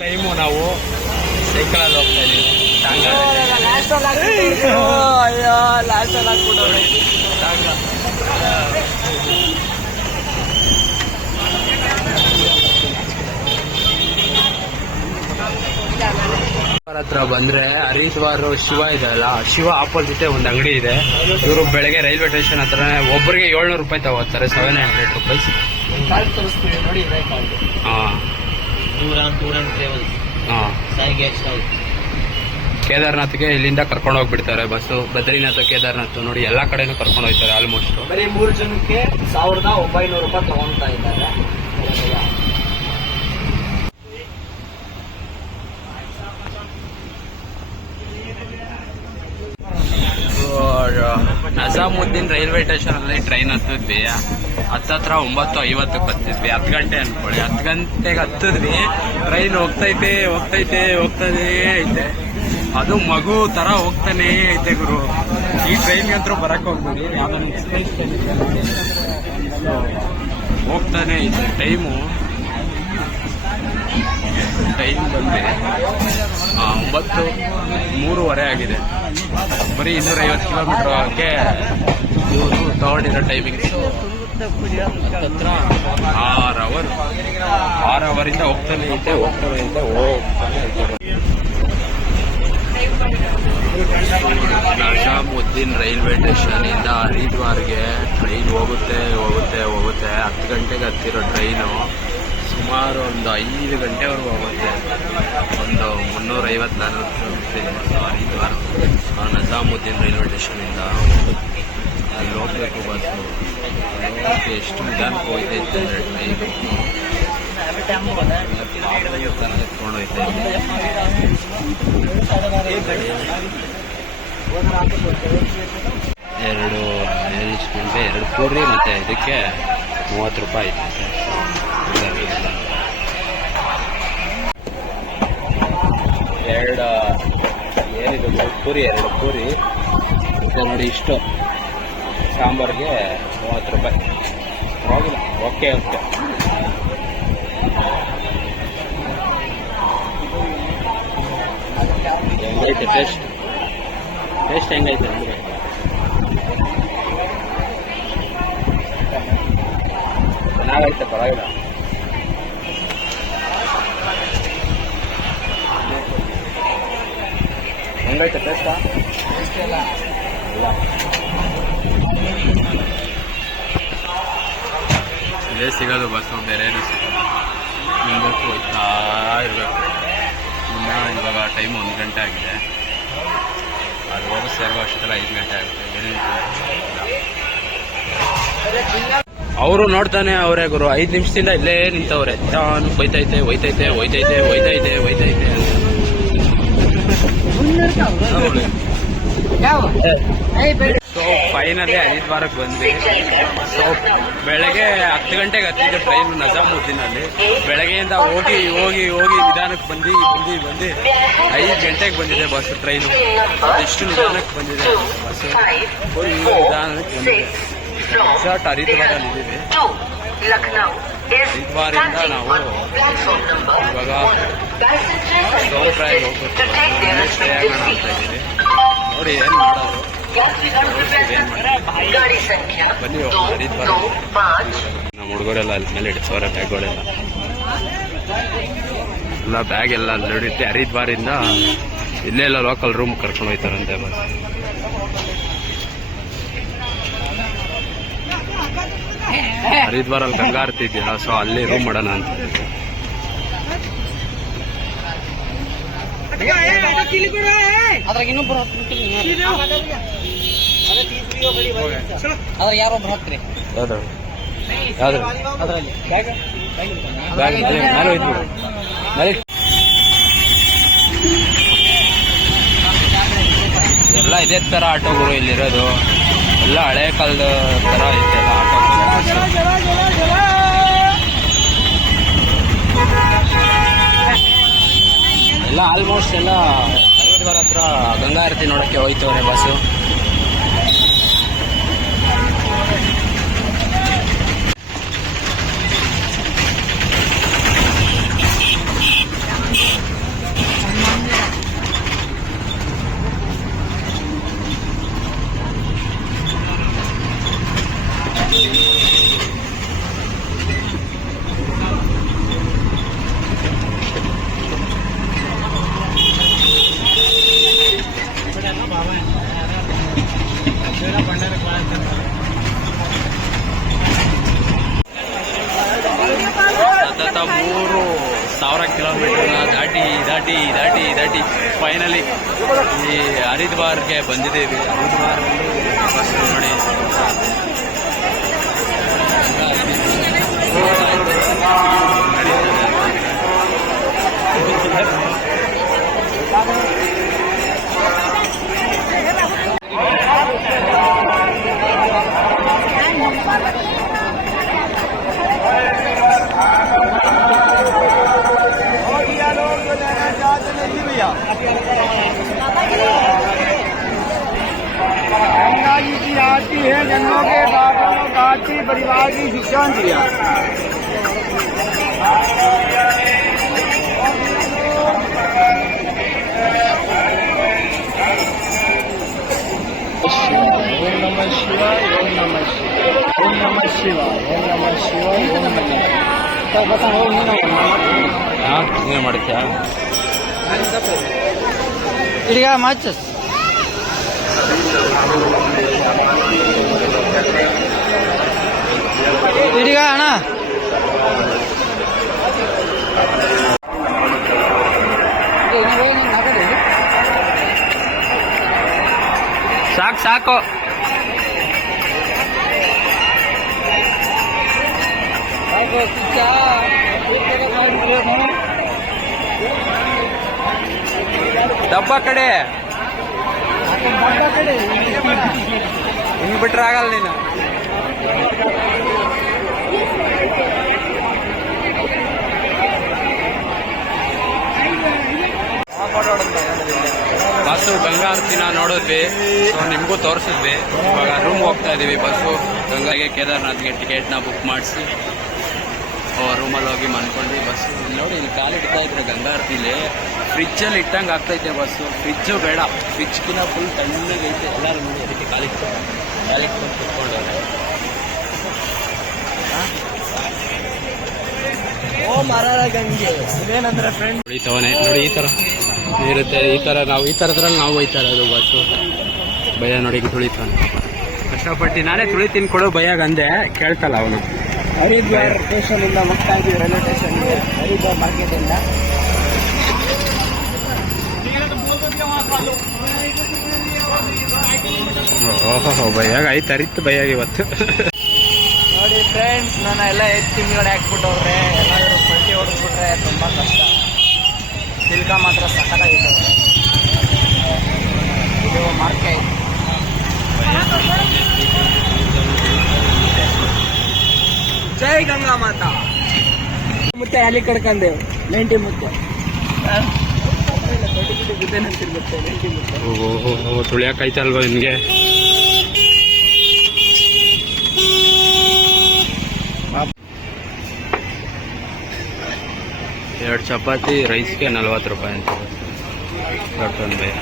Time ನಾವು ಸೈಕಲಲ್ಲಿ ಹೋಗ್ತಾ ಇದೀವಿ. ಹತ್ರ ಬಂದ್ರೆ ಹರಿದ್ವಾರ ಶಿವ ಇದೆ ಅಲ್ಲ, ಶಿವ ಆಪೋಸಿಟ್ ಒಂದು ಅಂಗಡಿ ಇದೆ. ಇವರು ಬೆಳಗ್ಗೆ ರೈಲ್ವೆ ಸ್ಟೇಷನ್ ಹತ್ರ ಒಬ್ಬರಿಗೆ 700 ರೂಪಾಯಿ ತಗೋತಾರೆ, 700 ರೂಪೀಸ್. ಕೇದಾರ್ನಾಥ್ಗೆ ಇಲ್ಲಿಂದ ಕರ್ಕೊಂಡು ಹೋಗ್ಬಿಡ್ತಾರೆ ಬಸ್ಸು. ಬದ್ರಿನಾಥ್, ಕೇದಾರ್ನಾಥ್ ನೋಡಿ ಎಲ್ಲಾ ಕಡೆನೂ ಕರ್ಕೊಂಡು ಹೋಗ್ತಾರೆ. ಆಲ್ಮೋಸ್ಟ್ ಬರೀ 3 ಜನಕ್ಕೆ 1900 ರೂಪಾಯಿ ತಗೊಂತಾ ಇದ್ದಾರೆ. ನಜಾಮುದ್ದೀನ್ ರೈಲ್ವೆ ಸ್ಟೇಷನ್ ಅಲ್ಲಿ ಟ್ರೈನ್ ಹತ್ತಿದ್ವಿ. ಹತ್ತತ್ರ 9:50 ಬರ್ತಿದ್ವಿ. 10 ಗಂಟೆ ಅನ್ಕೊಳ್ಳಿ. 10 ಗಂಟೆಗೆ ಹತ್ತಿದ್ವಿ. ಟ್ರೈನ್ ಹೋಗ್ತೈತೆ ಐತೆ. ಅದು ಮಗು ತರ ಹೋಗ್ತಾನೆ ಐತೆ ಗುರು. ಈ ಟ್ರೈನ್ಗೆ ಅಂತೂ ಬರಕ್ ಹೋಗ್ಬೇಡಿ. ಯಾವ್ದೊಂದು ಎಕ್ಸ್ಪ್ರೆಸ್ ಹೋಗ್ತಾನೆ ಐತೆ. ಟೈಮ್ ಬಂದೆ 9:03 ಆಗಿದೆ. ಬರೀ 250 ಕಿಲೋಮೀಟರ್ ಹೋಗಕ್ಕೆ ಇವರು ತಗೊಂಡಿರೋ ಟೈಮಿಂಗ್ ಹತ್ರ 6 ಅವರಿಂದ ಹೋಗ್ತಾನೆ ಐತೆ. ನಜಾಮುದ್ದೀನ್ ರೈಲ್ವೆ ಸ್ಟೇಷನ್ ಇಂದ ಹರಿದ್ವಾರ್ಗೆ ಟ್ರೈನ್ ಹೋಗುತ್ತೆ. 10 ಗಂಟೆಗೆ ಹತ್ತಿರೋ ಟ್ರೈನು ಸುಮಾರು ಒಂದು 5 ಗಂಟೆವರೆಗೂ ಹೋಗುತ್ತೆ. ಒಂದು 350-400 ಕಿಲೋಮೀಟರ್ ಹರಿದ್ವಾರ. ನಜಾಮುದ್ದೀನ್ ರೈಲ್ವೆ ಸ್ಟೇಷನಿಂದ ಅಲ್ಲಿ ಹೋಗ್ಬೇಕು ಬಸ್ಸು. ಎಷ್ಟು ನಿಧಾನಕ್ಕೆ ಹೋಯ್ತೈತೆ ಅಂದರೆ ಟ್ರೈನು ಎತ್ಕೊಂಡೋಯ್ತೆ. ಎರಡು ಅರೇಂಜ್ಮೆಂಟ್ಗೆ 2 ಪೂರಿ ಮತ್ತು ಇದಕ್ಕೆ 30 ರೂಪಾಯಿ ಐತೆ. ಏನಿದು 2 ಪೂರಿ ಮತ್ತೆ ನೋಡಿ ಇಷ್ಟು ಸಾಂಬಾರ್ಗೆ 30 ರೂಪಾಯಿ. ಹೋಗಿಲ್ಲ. ಓಕೆ ಹೆಂಗೈತೆ ಟೇಸ್ಟ್ ಹೆಂಗೈತೆ ಅಂದರೆ ಚೆನ್ನಾಗೈತೆ, ಪರವಾಗಿಲ್ಲ. ಹೆಂಗೈತೆ ಟೇಸ್ಟಾ? ಇದೇ ಸಿಗೋದು ಬಸ್ಸು, ಬೇರೇನು ಸಿಗೋದು. ಮುಂದಕ್ಕೆ ಹೋಗ್ತಾ ಇರಬೇಕು. ಇವಾಗ ಟೈಮ್ 1 ಗಂಟೆ ಆಗಿದೆ. ಅದು ಹೋಗೋ ಸೇರ್ಗೋ ಅಷ್ಟೆಲ್ಲ 5 ಗಂಟೆ ಆಗುತ್ತೆ. ಅವರು ನೋಡ್ತಾನೆ ಅವರೇ ಗುರು. 5 ನಿಮಿಷದಿಂದ ಇಲ್ಲೇ ನಿಂತವ್ರೆ. ತಾನು ಹೋಯ್ತೈತೆ. ಸೊ ಫೈನಲಿ ಹರಿದ್ವಾರಕ್ಕೆ ಬಂದ್ವಿ. ಸೊ ಬೆಳಗ್ಗೆ 10 ಗಂಟೆಗೆ ಹತ್ತಿದ್ದು ಟ್ರೈನ್ ನಜಾಮುದ್ದೀನಲ್ಲಿ. ಬೆಳಗ್ಗೆಯಿಂದ ಹೋಗಿ ನಿಧಾನಕ್ಕೆ ಬಂದು 5 ಗಂಟೆಗೆ ಬಂದಿದೆ ಬಸ್. ಟ್ರೈನು ಎಷ್ಟು ನಿಧಾನಕ್ಕೆ ಬಂದಿದೆ ಬಸ್ಸು. ಫುಲ್ ನಿಧಾನಕ್ಕೆ ಬಂದಿದೆ. ಎಕ್ಸಾಕ್ಟ್ ಹರಿದ್ವಾರಲ್ಲಿದ್ದೀವಿ. ಹರಿದ್ವಾರಿಂದ ನಾವು ಇವಾಗ ಸೋಮಪ್ರಾಯಿಗೆ ಹೋಗ್ಬೇಕು. ಸ್ಟೇ ಆಗೋಣ ಅಂತ ಇದ್ದೀವಿ. ನೋಡಿ ಏನು ಮಾಡೋದು. ಬನ್ನಿ ಹರಿದ್ವಾರ. ನಮ್ಮ ಹುಡುಗರೆಲ್ಲ ಅಲ್ಲಿ ಮೇಲೆ ಇಡಿಸೋರೆ ಬ್ಯಾಗ್ಗಳೆಲ್ಲ. ಬ್ಯಾಗ್ ಎಲ್ಲ ಅಲ್ಲಿ ಹಿಡಿಯುತ್ತೆ. ಹರಿದ್ವಾರಿಂದ ಇಲ್ಲೆಲ್ಲ ಲೋಕಲ್ ರೂಮ್ ಕರ್ಕೊಂಡು ಹೋಗ್ತಾರಂತೆ ಬಸ್. ಹರಿದ್ವಾರಲ್ಲಿ ಗಂಗಾ ಆರತಿ ಇದೆಯಲ್ಲ, ಸೊ ಅಲ್ಲಿ ರೂಮ್ ಮಾಡೋಣ ಅಂತ. ಯಾರೊಬ್ರು ಹಾಕ್ರಿ. ಎಲ್ಲ ಇದೇ ತರ ಆಟೋಗಳು ಇಲ್ಲಿರೋದು. ಎಲ್ಲ ಹಳೆ ಕಾಲದ ತರ ಐತೆಲ್ಲ ಆಟೋಗಳು. ಎಲ್ಲ ಆಲ್ಮೋಸ್ಟ್ ಎಲ್ಲ ಹರಿದ್ವಾರ ಹತ್ರ ಗಂಗಾ ಆರತಿ ನೋಡಕ್ಕೆ ಹೋಯ್ತವ್ರೆ ಬಸ್ಸು. ದಾಟಿ ದಾಟಿ ದಾಟಿ ದಾಟಿ ಫೈನಲಿ ಈ ಹರಿದ್ವಾರ್ಗೆ ಬಂದಿದ್ದೀವಿ. ಹರಿದ್ವಾರಲ್ಲಿ ಬಸ್ ನೋಡಿ गंगा जी की आरती है, जन्मों के बाबा गाती परिवार की शिक्षा दिया। ओम नमः शिवाय, ओम नमः शिवाय, ओम नमः शिवाय, ओम नमः शिवाय, ओम नमः ಹಿಂಗೆ ಮಾಡ್ತೀಯಾ? इड़ीग माचस इड़ीग अಣ್ಣ ಸಾಕು ಸಾಕು. ಡಬ್ಬ ಕಡೆ ಹಿಂಗ್ ಬಿಟ್ರೆ ಆಗಲ್ಲ ನೀನು. ಬಸ್ಸು ಗಂಗಾ ಆರತಿನ ನೋಡಿದ್ವಿ, ಸೊ ನಿಮಗೂ ತೋರಿಸಿದ್ವಿ. ಇವಾಗ ರೂಮ್ ಹೋಗ್ತಾ ಇದೀವಿ. ಬಸ್ಸು ಗಂಗಾಗೆ ಕೇದಾರ್ನಾಥ್ಗೆ ಟಿಕೆಟ್ನ ಬುಕ್ ಮಾಡಿಸಿ ರೂಮಲ್ಲಿ ಹೋಗಿ ಮನ್ಕೊಂಡು ಬಸ್ಸು ನೋಡಿ ಇಲ್ಲಿ ಕಾಲಿಡ್ತಾ ಇದ್ರೆ ಗಂಗಾ ಆರತಿಲಿ ಫ್ರಿಜ್ಜಲ್ಲಿ ಇಟ್ಟಂಗೆ ಆಗ್ತೈತೆ ಬಸ್ಸು. ಫ್ರಿಜ್ಜು ಬೇಡ, ಫ್ರಿಜ್ಗಿನ ಫುಲ್ ತಣ್ಣಗೈತೆ. ಎಲ್ಲರೂ ನೋಡಿ ಅದಕ್ಕೆ ಕಾಲಿಟ್ಕೊಂಡು ಕುತ್ಕೊಂಡವ್ರೆ. ಓ ಮರಾಳ ಗಂಗೆ ಇದೇನಂದ್ರೆ ಫ್ರೆಂಡ್ ಹೊಡಿತವನೆ ನೋಡಿ, ಈ ಥರ ಇರುತ್ತೆ. ಈ ಥರ ನಾವು ಈ ಥರದ್ರಲ್ಲಿ ನಾವು ಹೋಯ್ತಾ ಇರೋದು ಬಸ್ಸು. ಭಯ ನೋಡಿ ತುಳಿತಾನೆ ಕಷ್ಟಪಟ್ಟು. ನಾನೇ ತುಳಿತೀನಿ ಕೊಡು ಭಯಾಗ ಅಂದೆ, ಕೇಳ್ತಲ್ಲ ಅವನು. ಹರಿದ್ವಾರ್ ಸ್ಟೇಷನ್ ಇಂದ ಹೋಗ್ತಾ ಇದ್ದೀವಿ ರೈಲ್ವೆ ಸ್ಟೇಷನ್ಗೆ, ಹರಿದ್ವಾರ್ ಮಾರ್ಕೆಟ್ ಇಂದ. ಓಹೋ ಭಯಾಗ ಆಯ್ತು, ಅರಿತ್ತು ಭಯಾಗ ಇವತ್ತು. ನೋಡಿ ಫ್ರೆಂಡ್ಸ್, ನನ್ನ ಎಲ್ಲ ತಿಂಗಳಡೆ ಹಾಕ್ಬಿಟ್ಟವ್ರೆ. ಎಲ್ಲಾದ್ರೂ ಪಲ್ಟಿ ಹೊಡೆದ್ಬಿಟ್ರೆ ತುಂಬ ಕಷ್ಟ. ತಿಲ್ಕ ಮಾತ್ರ ಸಖತ್ತಾಗಿದೆ. ಇದು ಮಾರ್ಕೆಟ್. ಜೈ ಗಂಗಾ ಮಾತಾ. ಮುತ್ತೆ ಅಲ್ಲಿ ಕಡ್ಕಂದೇವು 90 ಮುತ್ತೆ ಬಿದ್ದೇನಂತಿರ್ಬೇಕು 90 ಮುತ್ತೆ. ಓಹೋ ತುಳಿಯಾಕೈತಲ್ವ ನಿಮಗೆ? 2 ಚಪಾತಿ ರೈಸ್ಗೆ 40 ರೂಪಾಯಿ ಅಂತ ದೊಡ್ಡ ಭಯ.